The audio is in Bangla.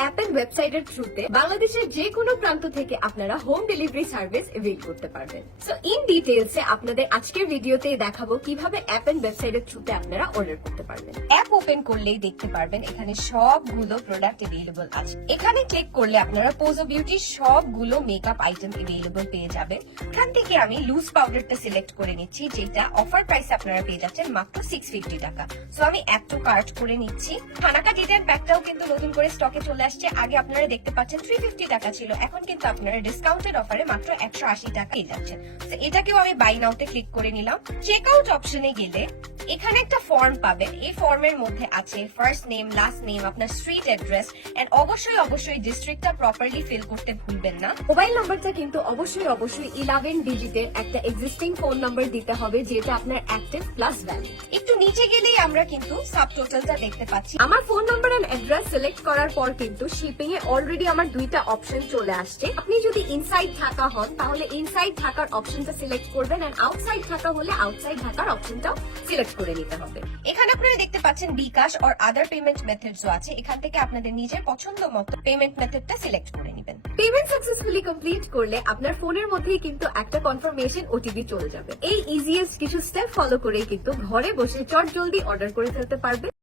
অ্যাপ এন্ড ওয়েবসাইটের থ্রুতে বাংলাদেশের যে কোনো প্রান্ত থেকে আপনারা হোম ডেলিভারি সার্ভিস এভেইল করতে পারবেন। সো ইন ডিটেইলসে আপনাদের আজকের ভিডিওতে দেখাবো কিভাবে অ্যাপ এন্ড ওয়েবসাইটের থ্রুতে আপনারা অর্ডার করতে পারবেন। অ্যাপ ওপেন করলেই দেখতে পারবেন এখানে সবগুলো প্রোডাক্ট এভেইলেবল আছে। এখানে ক্লিক করলে আপনারা পোজো বিউটির সবগুলো মেকআপ আইটেম এভেইলেবল পেয়ে যাবেন। এখান থেকে আমি লুজ পাউডারটা সিলেক্ট করে নিচ্ছি, যেটা অফার প্রাইসে আপনারা পেয়ে যাচ্ছেন মাত্র 650 টাকা। সো আমি অ্যাড টু কার্ট করে নিচ্ছি। থানাকা ডিটেল প্যাকটাও কিন্তু নতুন করে স্টকে চলে আসছে। আগে আপনারা দেখতে পাচ্ছেন 350 টাকা ছিল, এখন কিন্তু আপনারা ডিসকাউন্টেড অফারে মাত্র 180 টাকা পেয়ে যাচ্ছেন। তো এটাকেও আমি বাই নাওতে ক্লিক করে নিলাম। চেক আউট অপশনে গেলে এখানে একটা ফর্ম পাবেন। এই ফর্মের মধ্যে আছে ফার্স্ট নেম, লাস্ট নেম, আপনার স্ট্রিট অ্যাড্রেস এন্ড অবশ্যই ডিস্ট্রিক্টটা প্রপারলি ফিল করতে ভুলবেন না। মোবাইল নাম্বারটা কিন্তু অবশ্যই 11 ডিজিটের একটা এক্সিস্টিং ফোন নাম্বার দিতে হবে, যেটা আপনার অ্যাক্টিভ প্লাস ভ্যালিড। একটু নিচে গেলেই আমরা কিন্তু সাব টোটালটা দেখতে পাচ্ছি। আমার phone number and address select করার পর কিন্তু শিপিং এ অলরেডি আমার দুইটা অপশন চলে আসছে। আপনি যদি ইনসাইড ঢাকা হন তাহলে ইনসাইড ঢাকার অপশনটা সিলেক্ট করবেন, এন্ড আউটসাইড ঢাকা হলে আউটসাইড ঢাকার অপশনটাও সিলেক্ট করে নিতে হবে। এখানে আপনারা দেখতে পাচ্ছেন বিকাশ অর আদার পেমেন্ট মেথডসও আছে। এখান থেকে আপনাদের নিজের পছন্দ মতো পেমেন্ট মেথডটা সিলেক্ট করে নেবেন। পেমেন্ট সাকসেসফুলি কমপ্লিট করলে আপনার ফোনের মধ্যেই কিন্তু একটা কনফার্মেশন ওটিপি চলে যাবে। এই ইজিয়েস্ট কিছু স্টেপ ফলো করেই কিন্তু ঘরে বসে চটজলদি অর্ডার করে ফেলতে পারবে।